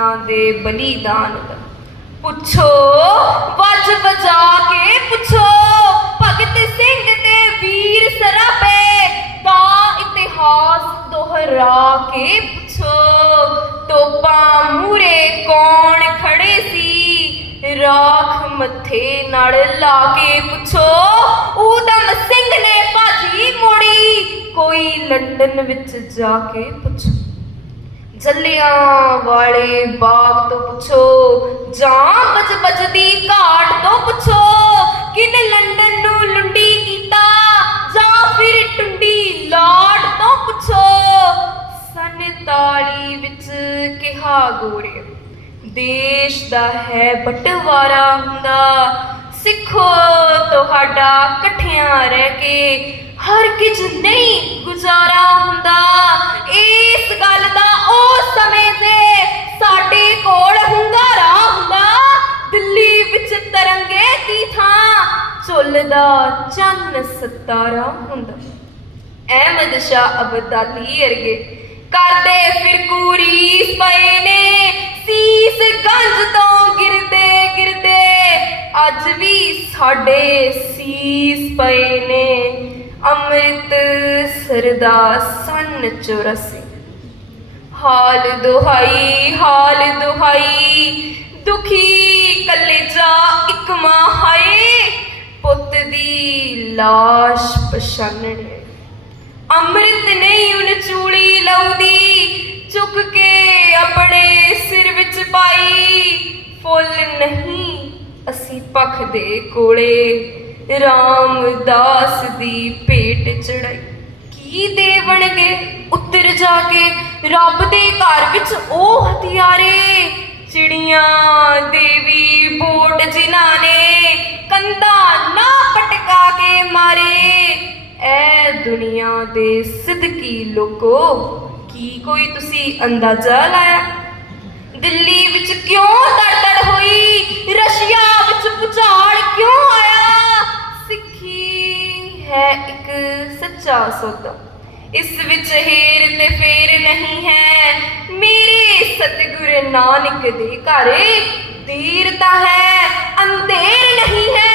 ਸਿੱਖਾਂ ਦੇ ਬਲੀਦਾਨ ਪੁੱਛੋ, ਵੱਜ ਵਜਾ ਕੇ ਪੁੱਛੋ, ਭਗਤ ਸਿੰਘ ਤੇ ਵੀਰ ਸਰਾਬੇ ਦਾ ਇਤਿਹਾਸ ਦੁਹਰਾ ਕੇ ਪੁੱਛੋ। ਤੋਪਾਂ ਮੂਰੇ ਕੌਣ ਖੜੇ ਸੀ? ਰਾਖ ਮੱਥੇ ਨਾਲ ਲਾ ਕੇ ਪੁੱਛੋ, ਊਧਮ ਸਿੰਘ ਨੇ ਭਾਜੀ ਮੋੜੀ, ਕੋਈ ਲੰਡਨ ਵਿੱਚ ਜਾ ਕੇ ਪੁੱਛੋ। ਜੱਲਿਆਂ ਵਾਲੇ ਬਾਗ ਤੋਂ ਪੁੱਛੋ, ਜਾਂ ਬਜ ਬਜਦੀ ਘਾਟ ਤੋਂ ਪੁੱਛੋ, ਕਿਨੇ ਲੰਡਨ ਨੂੰ ਲੁੰਡੀ ਕੀਤਾ, ਜਾਂ ਫਿਰ ਟੁੰਡੀ ਲਾਟ ਤੋਂ ਪੁੱਛੋ। ਸਨ ਤਾਲੀ ਵਿੱਚ ਕਿਹਾ ਗੋਰੇ, ਦੇਸ਼ ਦਾ ਹੈ ਬਟਵਾਰਾ ਹੁੰਦਾ, ਸਿੱਖੋ ਤੁਹਾਡਾ ਇਕੱਠਿਆਂ ਰਹਿ ਕੇ, ਹਰ ਕਿਝ ਨਹੀਂ ਗੁਜ਼ਾਰ ਥਾਂ ਝੁੱਲਦਾ ਚੰਨ ਸਤਾਰਾ ਹੁੰਦਾ। ਅਹਿਮਦ ਸ਼ਾਹ ਅਬਦਾਲੀ ਅਰਗੇ। ਕਰਦੇ ਫਿਰਕੂਰੀ ਪਏ ਨੇ, ਸੀਸ ਗੰਜ ਤੋਂ ਗਿਰਦੇ ਗਿਰਦੇ। ਅੱਜ ਵੀ ਸਾਡੇ ਸੀਸ ਪਏ ਨੇ, ਅੰਮ੍ਰਿਤ ਸਰਦਾ ਸਨ 84 ਹਾਲ ਦੁਹਾਈ ਹਾਲ ਦੁਹਾਈ, ਦੁਖੀ ਕਲੇਜਾ ਇੱਕ ਮਾਂ ਹਾਏ। ਪੁੱਤ ਦੀ ਲਾਸ਼ ਪਛਾਨਣੇ ਅੰਮ੍ਰਿਤ ਨਹੀਂ ਉਨ ਚੂੜੀ ਲਾਉਦੀ, ਚੁੱਕ ਕੇ ਆਪਣੇ ਸਿਰ ਵਿੱਚ ਪਾਈ। ਫੁੱਲ ਨਹੀਂ ਅਸੀਂ ਪਖ ਦੇ ਕੋਲੇ, ਰਾਮਦਾਸ ਦੀ ਭੇਟ ਚੜਾਈ। ਕੀ ਦੇਵਣਗੇ ਉੱਤਰ ਜਾ ਕੇ ਰੱਬ ਦੇ ਘਰ ਵਿੱਚ ਉਹ ਹਥਿਆਰੇ, ਚਿੜੀਆਂ ਦੇ ਦੁਨੀਆ ਦੇ ਸਿੱਧਕੀ ਲੋਕੋ, ਕੀ ਕੋਈ ਤੁਸੀਂ ਅੰਦਾਜ਼ਾ ਲਾਇਆ? ਦਿੱਲੀ ਵਿੱਚ ਕਿਉਂ ਤੜਤੜ ਹੋਈ? ਰਸ਼ੀਆ ਵਿੱਚ ਭੁਚਾਲ ਕਿਉਂ ਆਇਆ? ਸਿੱਖੀ ਹੈ ਇੱਕ ਸੱਚਾ ਸੌਦਾ। ਇਸ ਵਿੱਚ ਹੇਰ ਤੇ ਫੇਰ ਨਹੀਂ ਹੈ। ਮੇਰੇ ਸਤਿਗੁਰ ਨਾਨਕ ਦੇ ਘਰ ਦੇਰ ਤਾਂ ਹੈ, ਅੰਧੇਰ ਨਹੀਂ ਹੈ।